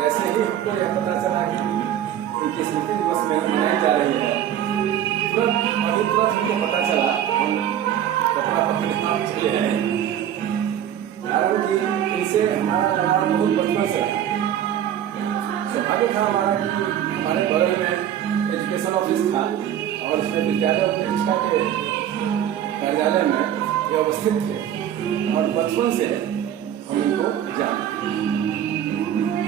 जैसे ही हमको यह पता चला कि उनकी स्मृति दिवस में मनाई जा रही है, तुरंत हमको पता चला, हम कपड़ा पहनना चले हैं, कारण कि इनसे हमारा लगाव बहुत बचपन से रहा। सौभाग्य था हमारा कि हमारे बगल में एजुकेशन ऑफिस था और उसमें विद्यालय प्रतिष्ठा के कार्यालय में ये अवस्थित थे और बचपन से हम इनको जानते।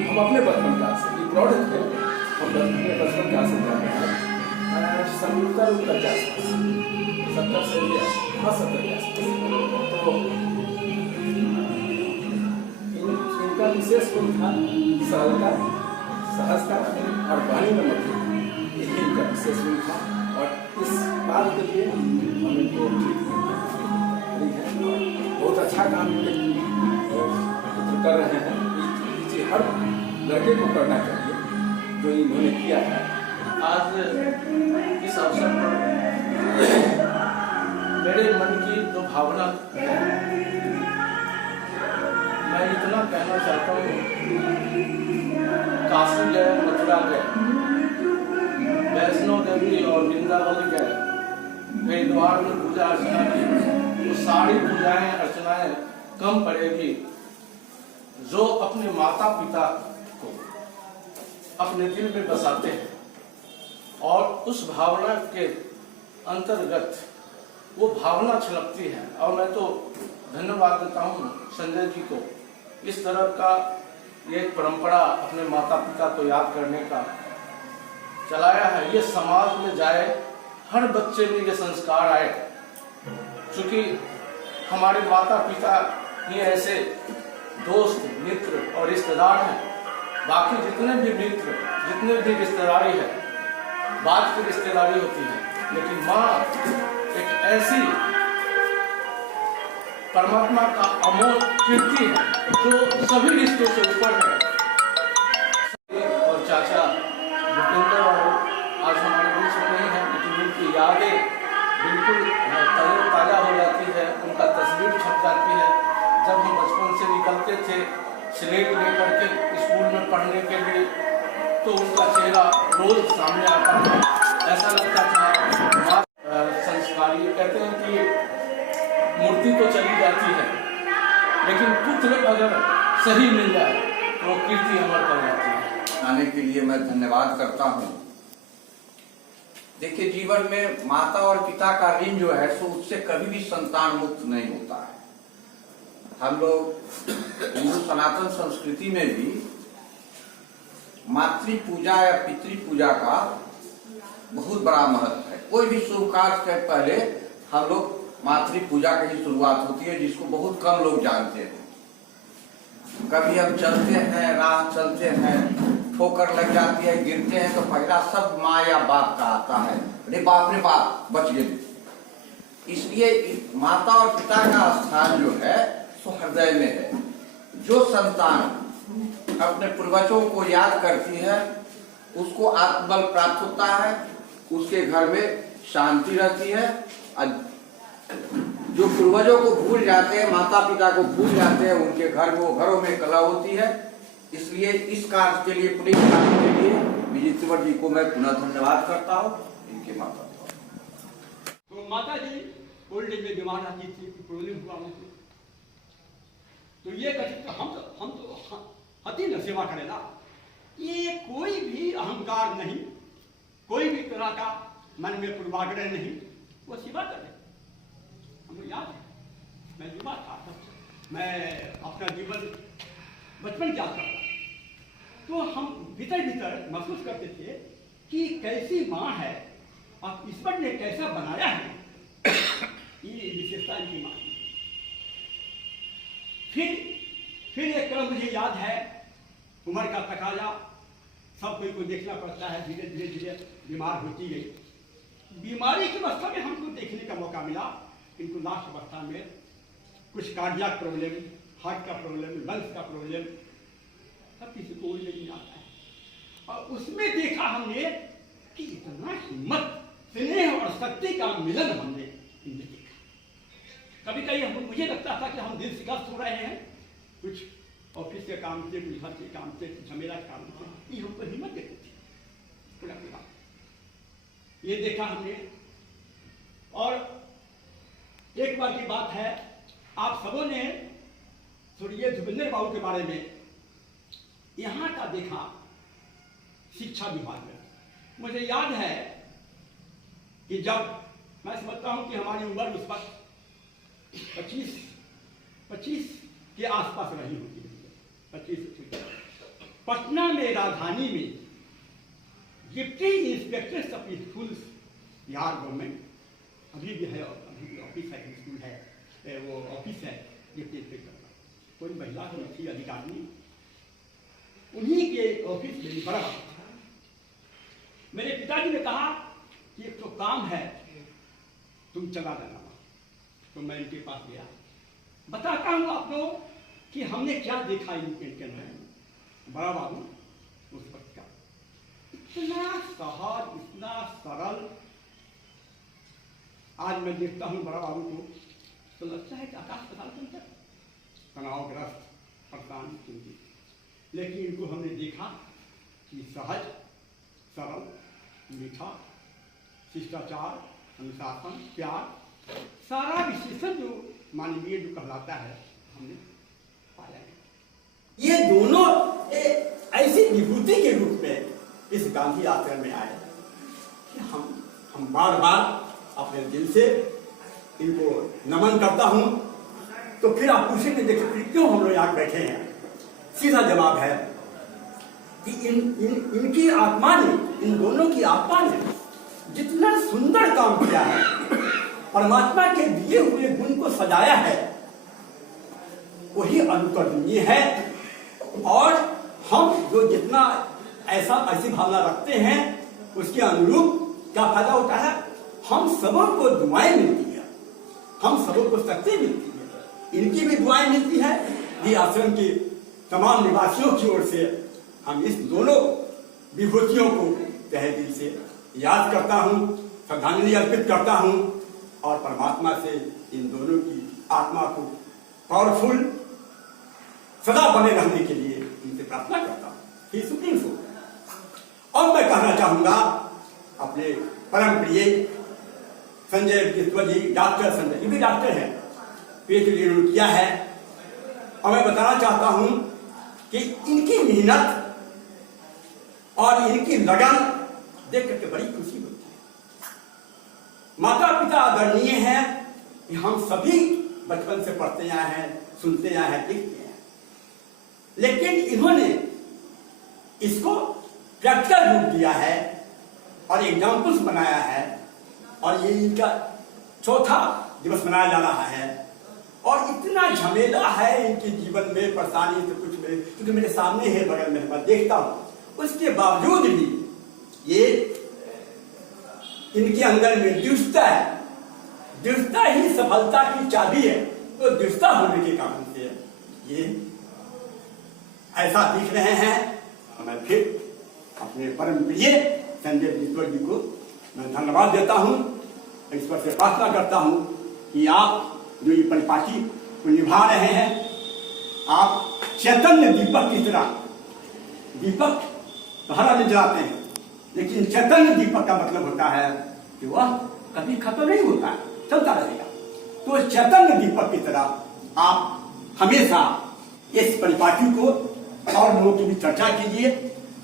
हम अपने बचपन काल से ये प्रौढ़ थे, हम अपने बचपन काल से जानते हैं। 70 के आसपास, 70 से 70 के आसपास। तो इनका विशेष गुण था सरलता, सहजता और वाणी में मधुर, यही इनका विशेष गुण था। और इस बात के लिए हम इनको बहुत अच्छा काम कर रहे हैं। ये हर लड़के को करना चाहिए जो इन्होंने किया है। आज इस अवसर पर मेरे मन की जो भावना मैं इतना कहना चाहता हूँ, काशी गए, मथुरा गए, वैष्णो देवी और वृंदावन गए, हरिद्वार में पूजा अर्चना की, तो सारी पूजाएं अर्चनाएं कम पड़ेगी जो अपने माता पिता को अपने दिल में बसाते हैं और उस भावना के अंतर्गत वो भावना छलकती है। और मैं तो धन्यवाद देता हूँ संजय जी को, इस तरह का एक परंपरा अपने माता पिता को याद करने का चलाया है। ये समाज में जाए, हर बच्चे में ये संस्कार आए, क्योंकि हमारे माता पिता ही ऐसे दोस्त, मित्र और रिश्तेदार हैं। बाकी जितने भी मित्र, जितने भी रिश्तेदारी है, बात की रिश्तेदारी होती है, लेकिन माँ एक ऐसी परमात्मा का अमोल कीर्ति है जो सभी रिश्तों से ऊपर है। और चाचा भूपेंद्र आज हमारे बीच में नहीं है, लेकिन उनकी यादें बिल्कुल ताज़ा हो जाती है, उनका तस्वीर छप जाती है। जब हम बचपन से निकलते थे स्लेट लेकर के स्कूल में पढ़ने के लिए, तो उनका चेहरा रोज सामने आता था। ऐसा लगता था संस्कारी। कहते हैं कि मूर्ति तो चली जाती है, लेकिन पुत्र अगर सही मिल जाए तो कीर्ति अमर कर जाती है। आने के लिए मैं धन्यवाद करता हूँ। देखिए, जीवन में माता और पिता का ऋण जो है सो उससे कभी भी संतान मुक्त नहीं होता है। हम लोग हिंदू सनातन संस्कृति में भी मातृ पूजा या पितृ पूजा का बहुत बड़ा महत्व है। कोई भी शुभ कार्य के पहले हम लोग मातृ पूजा की शुरुआत होती है, जिसको बहुत कम लोग जानते हैं। कभी हम चलते हैं, राह चलते हैं, ठोकर लग जाती है, गिरते हैं, तो पहला शब्द माँ या बाप का आता है, अरे बाप रे बाप, बच गए। इसलिए माता और पिता का स्थान जो है सो हृदय में है। जो संतान अपने पूर्वजों को याद करती है उसको आत्मबल प्राप्त होता है, उसके घर में शांति रहती है। जो पूर्वजों को भूल जाते हैं, माता पिता को भूल जाते हैं, उनके घरों में कला होती है। इसलिए इस कार्य के लिए, पूरी कार्य के लिए विजय तिवारी जी को मैं पुनः धन्यवाद करता हूँ, इनके माता पिता। तो माता जी ओल्ड एज में बीमार रहती थी, प्रॉब्लम हुआ मुझे, तो ये कहते हम तो हती न सेवा करेला। ये कोई भी अहंकार नहीं, कोई भी तरह का मन में पूर्वाग्रह नहीं, वो सेवा करे। हमें याद है, मैं बीमार था तब, मैं अपना जीवन बचपन क्या था, तो हम भीतर महसूस करते थे कि कैसी माँ है और ईश्वर ने कैसा बनाया है। ये विशेषता इनकी माँ। फिर एक क्रम मुझे याद है, उम्र का तकाजा, सब कोई को देखना पड़ता है, धीरे धीरे बीमार होती गई। बीमारी की अवस्था में हमको देखने का मौका मिला। किंतु लास्ट अवस्था में कुछ कार्डियक प्रॉब्लम, हार्ट का प्रॉब्लम, लंग्स का प्रॉब्लम, सब किसी को नहीं आता है। और उसमें देखा हमने कि इतना हिम्मत, स्नेह और शक्ति का मिलन हमने इनमें देखा। कभी कभी मुझे लगता था कि हम दिल शिकस्त हो रहे हैं, कुछ ऑफिस के काम से, कुछ घर के काम से, झमेला के काम से, ये हमको हिम्मत देती थी पूरा पूरा। ये देखा हमने। और एक बार की बात है, आप सबों ने स्वर्गीय धुपेंद्र बाबू के बारे में यहाँ का देखा शिक्षा विभाग में। मुझे याद है कि जब मैं समझता हूँ कि हमारी उम्र उस वक्त 25 के आसपास रही होगी, 25। पटना में राजधानी में deputy inspector of schools Bihar government अभी भी है, अभी भी ऑफिस है, स्कूल है, वो ऑफिस है डिप्टी इंस्पेक्टर का। कोई महिला की थी अधिकारी, उन्हीं के ऑफिस में बड़ा मेरे पिताजी ने कहा कि एक तो काम है, तुम चला देना। तो मैं इनके पास गया। बताता हूँ आपको कि हमने क्या देखा इनके में। बड़ा बाबू उस वक्त का इतना सहज, इतना सरल। आज मैं देखता हूँ बड़ा बाबू को तो लगता है कि आकाश पताल के अंदर, तनावग्रस्त, परेशान, चिंतित। लेकिन इनको हमने देखा कि सहज, सरल, मीठा, शिष्टाचार, अनुशासन, प्यार, सारा विशेषण जो मानवीय जो कहलाता है हमने पाया है। ये दोनों ऐसी विभूति के रूप में इस गांधी आश्रम में आए कि हम बार बार अपने दिल से इनको नमन करता हूं। तो फिर आप पूछेंगे देखिए फिर क्यों हम लोग यहाँ बैठे हैं। सीधा जवाब है कि इनकी आत्मा ने, इन दोनों की आत्मा ने जितना सुंदर काम किया है, परमात्मा के दिए हुए गुण को सजाया है, वही अनुकरणीय है। और हम जो जितना ऐसी भावना रखते हैं उसके अनुरूप क्या फायदा होता है, हम सबों को दुआएं मिलती है, हम सबों को शक्ति मिलती है। इनकी भी दुआएं मिलती है, ये आश्रम के तमाम निवासियों की ओर से हम इस दोनों विभूतियों को तहे दिल से याद करता हूँ, श्रद्धांजलि अर्पित करता हूँ और परमात्मा से इन दोनों की आत्मा को पावरफुल सदा बने रहने के लिए इनसे प्रार्थना करता हूँ। ही सुप्रीम सोल। और मैं कहना चाहूंगा अपने परम प्रिय संजय बिस्वा जी, डॉक्टर संजय, ये भी डॉक्टर है, PhD किया है। और मैं बताना चाहता हूं कि इनकी मेहनत और इनकी लगन देख करके बड़ी खुशी होती है। माता पिता आदरणीय हैं, हम सभी बचपन से पढ़ते आए हैं, सुनते आए हैं, देखते हैं, लेकिन इन्होंने इसको प्रैक्टिकल रूप दिया है और एग्जाम्पल्स बनाया है। और ये इनका चौथा दिवस मनाया जा रहा है और इतना झमेला है इनके जीवन में, परेशानी से कुछ में, क्योंकि मेरे सामने है, बगल में मैं देखता हूं, उसके बावजूद भी ये इनके अंदर में दृढ़ता है। दृढ़ता ही सफलता की चाबी है। तो दृढ़ता होने के कारण से ये ऐसा दिख रहे हैं। मैं फिर अपने परम प्रिय संजय बिस्वा जी को मैं धन्यवाद देता हूं, ईश्वर से प्रार्थना करता हूं कि आप जो ये परिपाटी को निभा रहे हैं, आप चैतन्य दीपक की तरह, दीपक तो हर आदमी जलाते हैं, लेकिन चैतन्य दीपक का मतलब होता है कि वह कभी खत्म नहीं होता है, चलता रहेगा। तो चैतन्य दीपक की तरह आप हमेशा इस परिपाटी को और लोगों की भी चर्चा कीजिए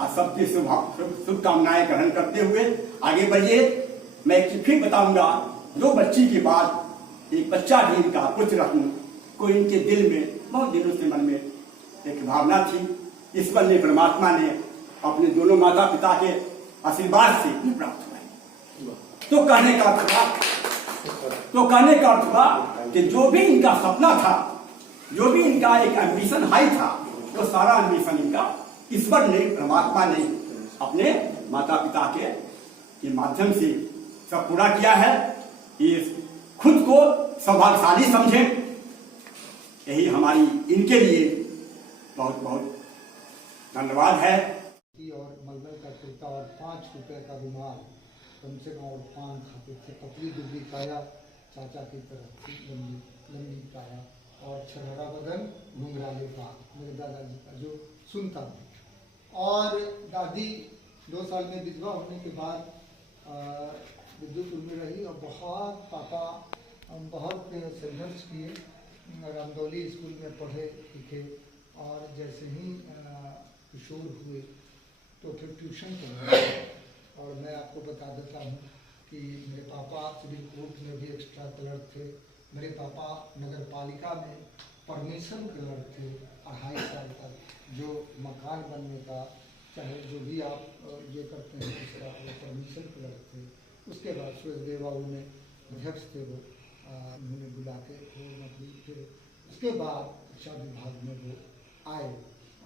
और सबकी शुभकामनाएं ग्रहण करते हुए आगे बढ़िए। मैं एक चीज फिर बताऊंगा, 2 बच्ची के बाद एक बच्चा भी इनका पुत्र रत्न को इनके दिल में बहुत दिनों से मन में एक भावना थी। ईश्वर ने, परमात्मा ने अपने दोनों माता पिता के आशीर्वाद से ही प्राप्त हुआ। तो कहने का अर्थ हुआ कि जो भी इनका सपना था, जो भी इनका एक एम्बिशन हाई था, वो सारा एम्बिशन इनका ईश्वर ने, परमात्मा ने अपने माता पिता के माध्यम से सब पूरा किया है। ये खुद को सौभाग्यशाली समझें, यही हमारी इनके लिए बहुत बहुत धन्यवाद है। और मलमल का कुर्ता और 5 रुपए का रुमाल कम से कम, और पान खाते थे, पतली दुबली काया, चाचा की तरफ थी, लंबी काया। और छरहरा बदन घुंघराले बाल, मेरे दादाजी का जो सुनता था। और दादी 2 साल में विधवा होने के बाद विद्युतपुर में रही और बहुत पापा बहुत संघर्ष किए, रामदौली स्कूल में पढ़े लिखे और जैसे ही किशोर हुए तो फिर ट्यूशन पढ़ा। और मैं आपको बता देता हूँ कि मेरे पापा सिविल कोर्ट में भी एक्स्ट्रा क्लर्क थे, मेरे पापा नगर पालिका में परमिशन क्लर्क थे 2.5 साल तक, जो मकान बनने का चाहे जो भी आप ये करते हैं दूसरा वो परमिशन क्लर्क थे। उसके बाद सूर्यदेव बाबू ने अध्यक्ष थे, वो उन्होंने बुला के वो नौकरी, फिर उसके बाद शिक्षा विभाग में वो आए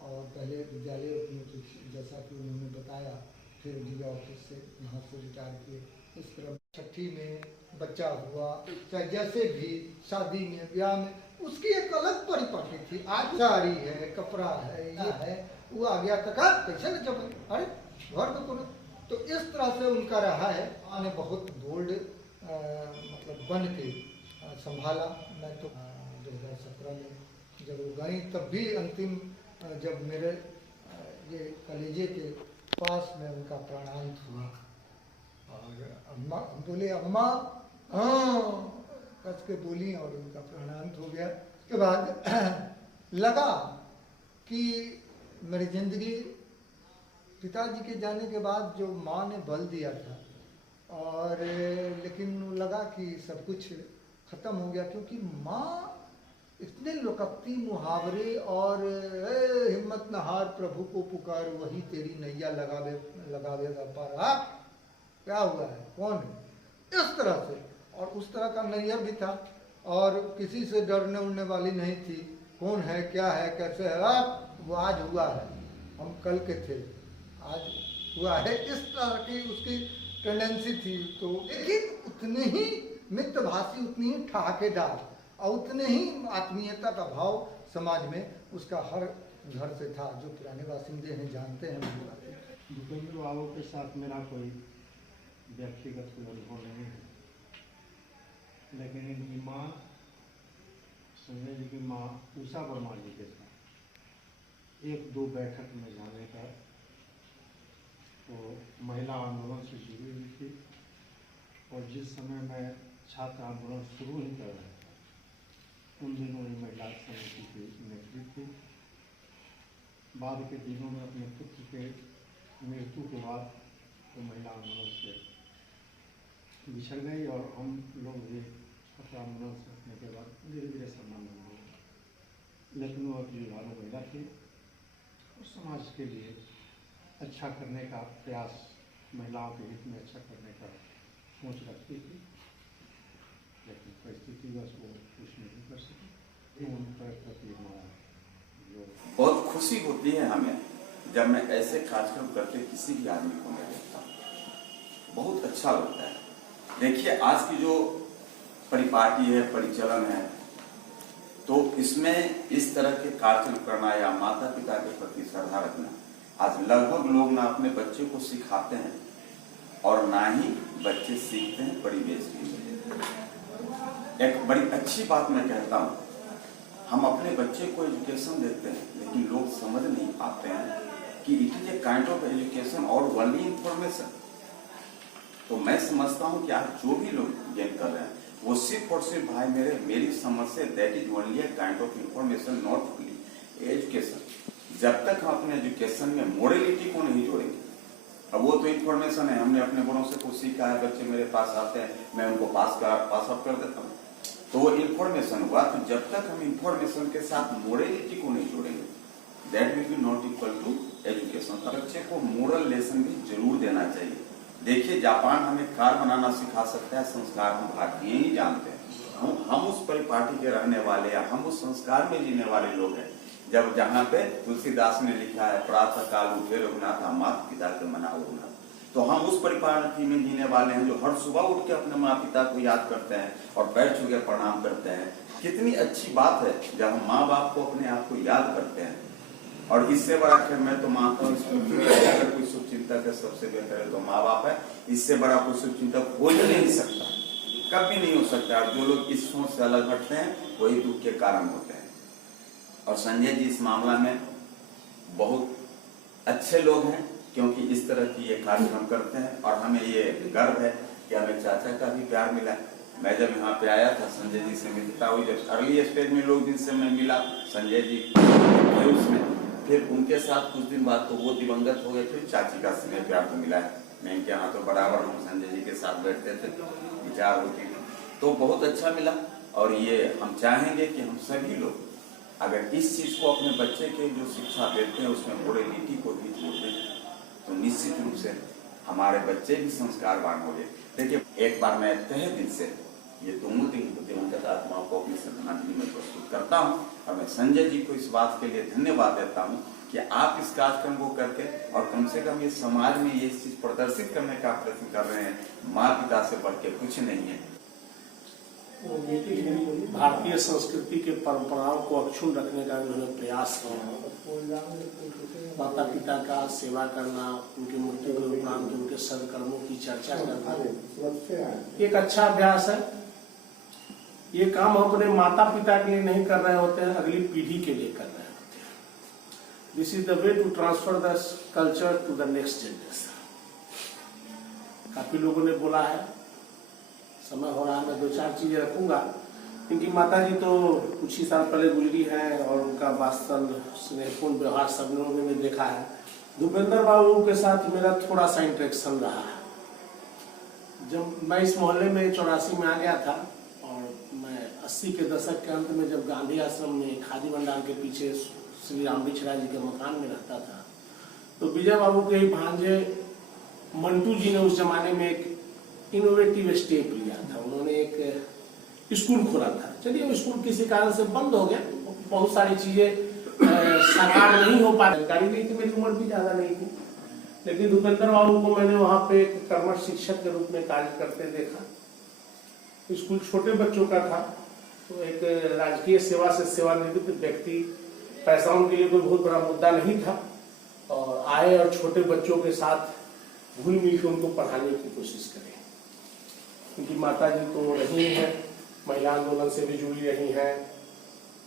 और पहले विद्यालय में जैसा कि उन्होंने बताया, फिर डी ऑफिस से यहाँ से रिटायर किए। इस तरह 6ठी में बच्चा हुआ, चाहे जैसे भी शादी में ब्याह में उसकी एक अलग परिपाटी थी। आज साड़ी है, कपड़ा है, ये है, वो आ गया तक कैसे न जब अरे घर में कोनो, तो इस तरह से उनका रहा है। ने बहुत बोल्ड मतलब बन के संभाला। मैं तो 2017 में जब वो गई तब भी अंतिम जब मेरे ये कलेजे के पास में उनका प्राणांत हुआ और अम्मा बोले अम्मा हाँ कस के बोली और उनका प्राणांत हो गया। उसके बाद लगा कि मेरी जिंदगी पिताजी के जाने के बाद जो माँ ने बल दिया था और लेकिन लगा कि सब कुछ खत्म हो गया, क्योंकि माँ इतने लोकप्ती मुहावरे और हिम्मत न हार प्रभु को पुकार वही तेरी नैया लगावेगा पार। क्या हुआ है, कौन है, इस तरह से। और उस तरह का नैयर भी था और किसी से डरने उड़ने वाली नहीं थी, कौन है क्या है कैसे है, वो आज हुआ है, हम कल के थे आज हुआ है, इस तरह की उसकी टेंडेंसी थी। तो लेकिन उतने ही मितभाषी, उतनी ही ठहाकेदार और उतने ही आत्मीयता का भाव समाज में उसका हर घर से था। जो पुराने बासिंदे हैं जानते हैं वो बातें। भूपेंद्र बाबू के साथ मेरा कोई व्यक्तिगत कोई अनुभव नहीं है, लेकिन इनकी माँ संजय जी की माँ उषा वर्मा जी के साथ 1-2 बैठक में जाने का, तो महिला आंदोलन से जुड़ी हुई थी और जिस समय मैं छात्र आंदोलन शुरू ही कर रहा था उन दिनों ही महिला समिति की नेत्री थी। बाद के दिनों में अपने पुत्र के मृत्यु के बाद तो महिला आंदोलन से बिछड़ गई और हम लोग भी छात्र आंदोलन से हटने के बाद धीरे धीरे संबंध हो गए। लेकिन वो अपनी भानु महिला थी और समाज के लिए अच्छा करने का प्रयास, महिलाओं के हित में अच्छा करने का सोच रखती थी, लेकिन परिस्थिति बस वो कुछ नहीं कर सकी। उनके प्रति हमारा जो बहुत खुशी होती है हमें जब मैं ऐसे कार्यक्रम करते किसी भी आदमी को मैं देखता हूँ, बहुत अच्छा लगता है। देखिए आज की जो परिपाटी है, परिचलन है, तो इसमें इस तरह के कार्यक्रम करना या माता पिता के प्रति श्रद्धा रखना, आज लगभग लोग ना अपने बच्चे को सिखाते हैं और ना ही बच्चे सीखते हैं परिवेश के लिए। एक बड़ी अच्छी बात मैं कहता हूँ, हम अपने बच्चे को एजुकेशन देते हैं लेकिन लोग समझ नहीं पाते हैं कि it is a kind of education और ओनली इंफॉर्मेशन। तो मैं समझता हूँ कि आज जो भी लोग गेन कर रहे हैं वो सिर्फ और सिर्फ भाई मेरी समझ say that is only a kind of information, not only education. जब तक हम अपने एजुकेशन में मोरलिटी को नहीं जोड़ेंगे, अब वो तो इंफॉर्मेशन है, हमने अपने बड़ों से कुछ सीखा है, बच्चे मेरे पास आते हैं, मैं उनको पास आउट कर देता हूँ, तो वो इंफॉर्मेशन हुआ। तो जब तक हम इंफॉर्मेशन के साथ मोरलिटी को नहीं जोड़ेंगे, that will be not equal to education. बच्चे को मोरल लेसन भी जरूर देना चाहिए। देखिए जापान हमें कार बनाना सिखा सकता है, संस्कार हम भारतीय ही जानते हैं। हम उस परिपाटी के रहने वाले या हम उस संस्कार में जीने वाले लोग हैं। जब जहाँ पे तुलसीदास ने लिखा है प्रातः काल उठे रघुनाथ माता पिता के मनाओ रघुनाथ, तो हम उस परिपाटी में जीने वाले हैं जो हर सुबह उठ के अपने माता पिता को याद करते हैं और पैर छू के प्रणाम करते हैं। कितनी अच्छी बात है जब हम माँ बाप को अपने आप को याद करते हैं। और इससे बड़ा खैर मैं तो मानता हूँ इस पृथ्वी में अगर कोई शुभचिंतक है सबसे बेहतर है तो माँ बाप है। इससे बड़ा कोई शुभचिंतक हो ही नहीं सकता। कभी नहीं हो सकता। और जो लोग इस सोच से अलग हटते हैं वही दुख के कारण होते हैं। और संजय जी इस मामला में बहुत अच्छे लोग हैं, क्योंकि इस तरह की ये कार्यक्रम करते हैं। और हमें ये गर्व है कि हमें चाचा का भी प्यार मिला। मैं जब यहाँ पे आया था संजय जी से मिलता हुई, जब अर्ली स्टेज में लोग जिनसे मैं मिला संजय जी थे उसमें, फिर उनके साथ कुछ दिन बाद तो वो दिवंगत हो गए, फिर चाची का स्नेह प्यार तो मिला है। मैं इनके यहाँ तो बराबर हम संजय जी के साथ बैठते थे, विचार होती थी, तो बहुत अच्छा मिला। और ये हम चाहेंगे कि हम सभी लोग अगर इस चीज को अपने बच्चे के जो शिक्षा देते हैं उसमें मोरालिटी को भी जोड़ते हैं, तो निश्चित रूप से हमारे बच्चे भी संस्कारवान हो गए। देखिए, एक बार मैं तहे दिल से ये दोनों दिवंगत आत्माओं को अपनी श्रद्धांजलि में प्रस्तुत करता हूँ। और मैं संजय जी को इस बात के लिए धन्यवाद देता हूँ कि आप इस कार्यक्रम को करके और कम से कम ये समाज में ये चीज प्रदर्शित करने का प्रयत्न कर रहे हैं। माँ पिता से बढ़ के कुछ नहीं है। भारतीय संस्कृति के परंपराओं को अक्षुण्ण रखने का उन्होंने प्रयास किया। माता पिता का सेवा करना, उनकी मृत्यु के उपरांत उनके सत्कर्मों की चर्चा करना एक अच्छा अभ्यास है। ये काम हम अपने माता पिता के लिए नहीं कर रहे होते हैं, अगली पीढ़ी के लिए कर रहे होते हैं। This is the way to transfer the culture to the next generation. काफी लोगों ने बोला है, समय हो रहा है, मैं 2-4 चीजें रखूंगा। इनकी माताजी तो कुछ ही साल पहले गुजरी है और उनका वात्सल्य स्नेहपूर्ण व्यवहार सब लोगों ने देखा है। भूपेंद्र बाबू के साथ मेरा थोड़ा सा इंटरेक्शन रहा है। जब मैं इस मोहल्ले में 84 में आ गया था और मैं 80 के दशक के अंत में जब गांधी आश्रम में खादी भंडार के पीछे श्री राम बिछरा जी के मकान में रहता था, तो विजय बाबू के ही भांजे मंटू जी ने उस जमाने में एक इनोवेटिव स्टेप लिया था। उन्होंने एक स्कूल खोला था। चलिए वो स्कूल किसी कारण से बंद हो गया, बहुत सारी चीजें साकार नहीं हो पा रही। गाड़ी नहीं थी, मेरी उम्र भी ज्यादा नहीं थी, लेकिन भूपेंद्र बाबू को मैंने वहां पे एक कर्मठ शिक्षक के रूप में कार्य करते देखा। स्कूल छोटे बच्चों का था, तो एक राजकीय सेवा से सेवानिवृत्त व्यक्ति, पैसा उनके लिए कोई बहुत बड़ा मुद्दा नहीं था, और आए और छोटे बच्चों के साथ घुल मिल के उनको पढ़ाने की कोशिश करें। उनकी माता जी तो रही है, महिला आंदोलन से भी जुड़ी रही हैं,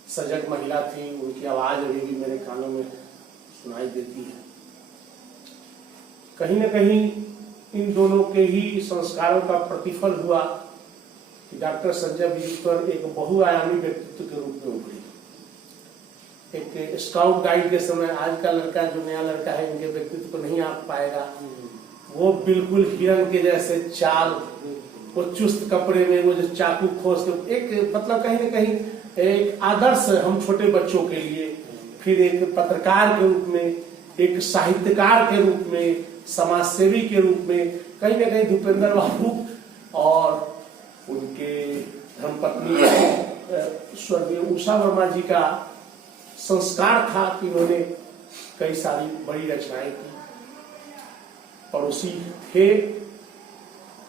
सजग महिला थी, उनकी आवाज अभी भी मेरे कानों में सुनाई देती है। कहीं न कहीं इन दोनों के ही संस्कारों का प्रतिफल हुआ कि डॉक्टर संजय विश्वर एक बहुआयामी व्यक्तित्व के रूप में उभरे। एक स्काउट गाइड के समय आज का लड़का, जो नया लड़का है, इनके व्यक्तित्व को नहीं आ पाएगा। वो बिल्कुल हिरण के जैसे चाल, वो चुस्त कपड़े में, वो जो चाकू खोस के, एक मतलब कहीं न कहीं एक आदर्श हम छोटे बच्चों के लिए। फिर एक पत्रकार के रूप में, एक साहित्यकार के रूप में, समाज सेवी के रूप में कहीं न कहीं भूपेंद्र बाबू और उनके धर्मपत्नी स्वर्गीय उषा वर्मा जी का संस्कार था कि उन्होंने कई सारी बड़ी रचनाएं की। पड़ोसी थे,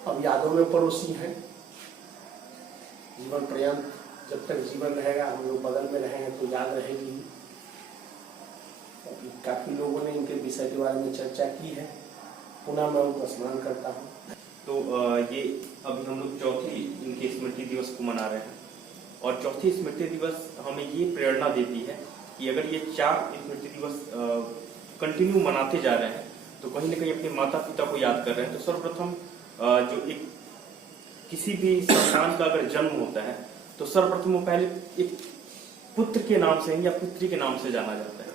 अब यादों में पड़ोसी हैं। जीवन पर्यंत जब तक जीवन रहेगा, हम लोग बगल में रहेंगे तो याद रहेगी। अभी काफी लोगों ने इनके विषय के बारे में चर्चा की है, पुनः मैं उनको स्मरण करता हूँ। तो ये अभी हम लोग चौथी इनके स्मृति दिवस को मना रहे हैं, और चौथी स्मृति दिवस हमें ये प्रेरणा देती है कि अगर ये 4 स्मृति दिवस कंटिन्यू मनाते जा रहे हैं तो कहीं न कहीं अपने माता पिता को याद कर रहे हैं। तो सर्वप्रथम जो एक किसी भी संतान का अगर जन्म होता है तो सर्वप्रथम वो पहले एक पुत्र के नाम से या पुत्री के नाम से जाना जाता है।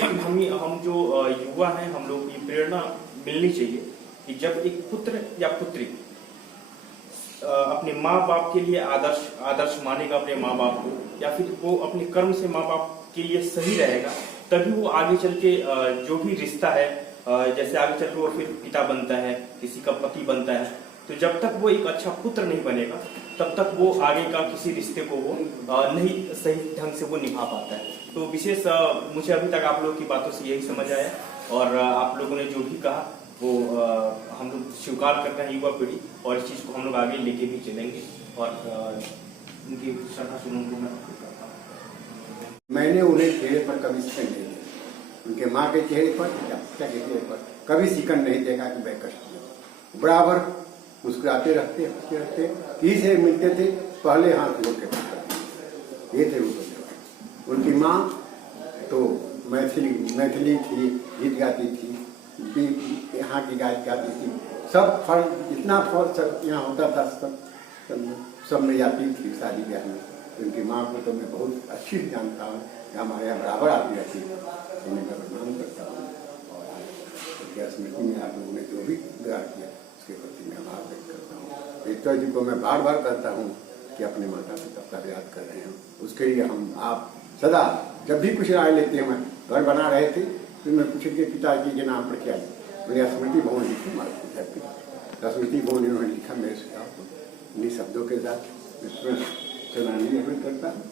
लेकिन हम जो युवा हैं, हम लोग ये प्रेरणा मिलनी चाहिए कि जब एक पुत्र या पुत्री अपने माँ बाप के लिए आदर्श मानेगा अपने माँ बाप को, या फिर वो अपने कर्म से माँ बाप के लिए सही रहेगा, तभी वो आगे चल के जो भी रिश्ता है, जैसे आगे चल के वो फिर पिता बनता है, किसी का पति बनता है, तो जब तक वो एक अच्छा पुत्र नहीं बनेगा तब तक वो आगे का किसी रिश्ते को वो नहीं सही ढंग से वो निभा पाता है। तो विशेष मुझे अभी तक आप लोगों की बातों से यही समझ आया, और आप लोगों ने जो भी कहा वो हम लोग स्वीकार कर रहे हैं, युवा पीढ़ी, और इस चीज को हम लोग आगे लेके भी चलेंगे। और उनकी श्रद्धा सुमन को मैं करता हूँ। मैंने उन्हें चेहरे पर कभी शिकन नहीं देखा, उनके माँ के चेहरे पर या पिता के चेहरे पर कभी शिकन नहीं देखा कि वह कष्ट। बराबर मुस्कुराते रहते हंसते रहते, किसी से मिलते थे पहले हाथ जोड़ के बात करते, ये थे वो। उनकी माँ तो मैथिली थी, गीत गाती थी, यहाँ की गायक गाती थी, सब फल इतना फल सब यहाँ होता था, सब में जाती थी शादी ब्याह में। उनकी माँ को तो मैं बहुत अच्छी जानता हूँ, हमारे यहाँ बराबर आती रहती, उन्हें मैं प्रणाम करता हूँ। और स्मृति में आप लोगों ने जो भी दया किया उसके प्रति मैं आभार व्यक्त करता हूँ। ईश्वर जी को मैं बार बार कहता हूँ कि अपने माता पिता का याद कर रहे हैं, उसके लिए हम आप सदा जब भी कुछ राय लेते हैं, घर बना रहे थे तो मैं पूछे कि पिताजी के नाम पर क्या है, मैंने स्मृति भवन लिखी, हमारे पिता स्मृति भवन इन्होंने लिखा मेरे सुझाव को, इन्हीं शब्दों के साथ चलानी करता हूँ।